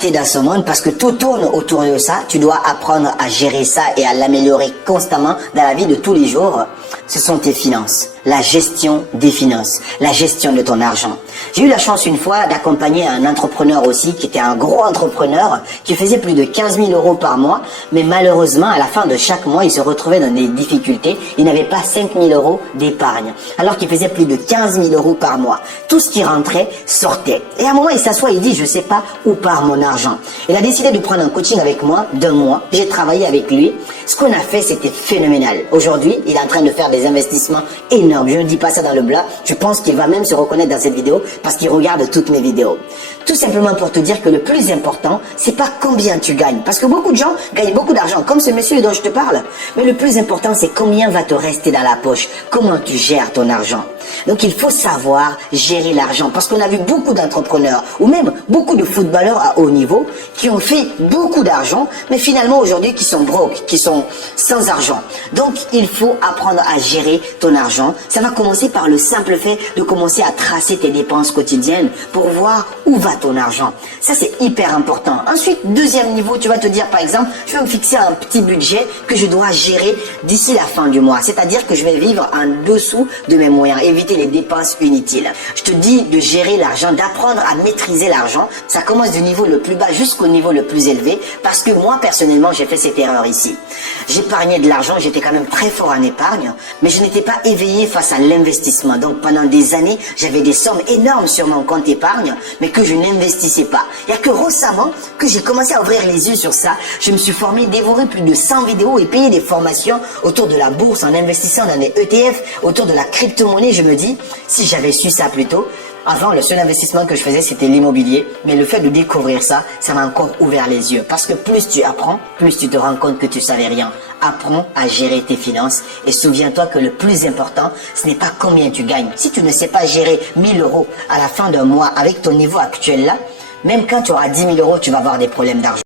T'es dans ce monde parce que tout tourne autour de ça. Tu dois apprendre à gérer ça et à l'améliorer constamment dans la vie de tous les jours. Ce sont tes finances, la gestion des finances, la gestion de ton argent. J'ai eu la chance une fois d'accompagner un entrepreneur aussi qui était un gros entrepreneur qui faisait plus de 15 000 euros par mois, mais malheureusement à la fin de chaque mois il se retrouvait dans des difficultés. Il n'avait pas 5 000 euros d'épargne alors qu'il faisait plus de 15 000 euros par mois. Tout ce qui rentrait sortait. Et à un moment il s'assoit et il dit je sais pas où part mon argent. Il a décidé de prendre un coaching avec moi d'un mois. J'ai travaillé avec lui. Ce qu'on a fait c'était phénoménal. Aujourd'hui il est en train de faire des investissements énormes. Je ne dis pas ça dans le blas. Je pense qu'il va même se reconnaître dans cette vidéo parce qu'il regarde toutes mes vidéos. Tout simplement pour te dire que le plus important, c'est pas combien tu gagnes. Parce que beaucoup de gens gagnent beaucoup d'argent, comme ce monsieur dont je te parle. Mais le plus important, c'est combien va te rester dans la poche. Comment tu gères ton argent. Donc il faut savoir gérer l'argent. Parce qu'on a vu beaucoup d'entrepreneurs, ou même beaucoup de footballeurs à haut niveau, qui ont fait beaucoup d'argent, mais finalement aujourd'hui qui sont broke, qui sont sans argent. Donc il faut apprendre à gérer ton argent. Ça va commencer par le simple fait de commencer à tracer tes dépenses quotidiennes pour voir où va ton argent. Ça c'est hyper important. Ensuite, deuxième niveau, tu vas te dire par exemple, je vais me fixer un petit budget que je dois gérer d'ici la fin du mois. C'est-à-dire que je vais vivre en dessous de mes moyens, éviter les dépenses inutiles. Je te dis de gérer l'argent, d'apprendre à maîtriser l'argent. Ça commence du niveau le plus bas jusqu'au niveau le plus élevé parce que moi personnellement j'ai fait cette erreur ici. J'épargnais de l'argent, j'étais quand même très fort en épargne, mais je n'étais pas éveillé face à l'investissement. Donc pendant des années, j'avais des sommes énormes sur mon compte épargne, mais que je n'investissais pas. Il n'y a que récemment que j'ai commencé à ouvrir les yeux sur ça. Je me suis formé, dévoré plus de 100 vidéos et payé des formations autour de la bourse en investissant dans des ETF, autour de la crypto-monnaie. Je me dis, si j'avais su ça plus tôt, avant, le seul investissement que je faisais, c'était l'immobilier. Mais le fait de découvrir ça, ça m'a encore ouvert les yeux. Parce que plus tu apprends, plus tu te rends compte que tu savais rien. Apprends à gérer tes finances. Et souviens-toi que le plus important, ce n'est pas combien tu gagnes. Si tu ne sais pas gérer 1000 euros à la fin d'un mois avec ton niveau actuel là, même quand tu auras 10 000 euros, tu vas avoir des problèmes d'argent.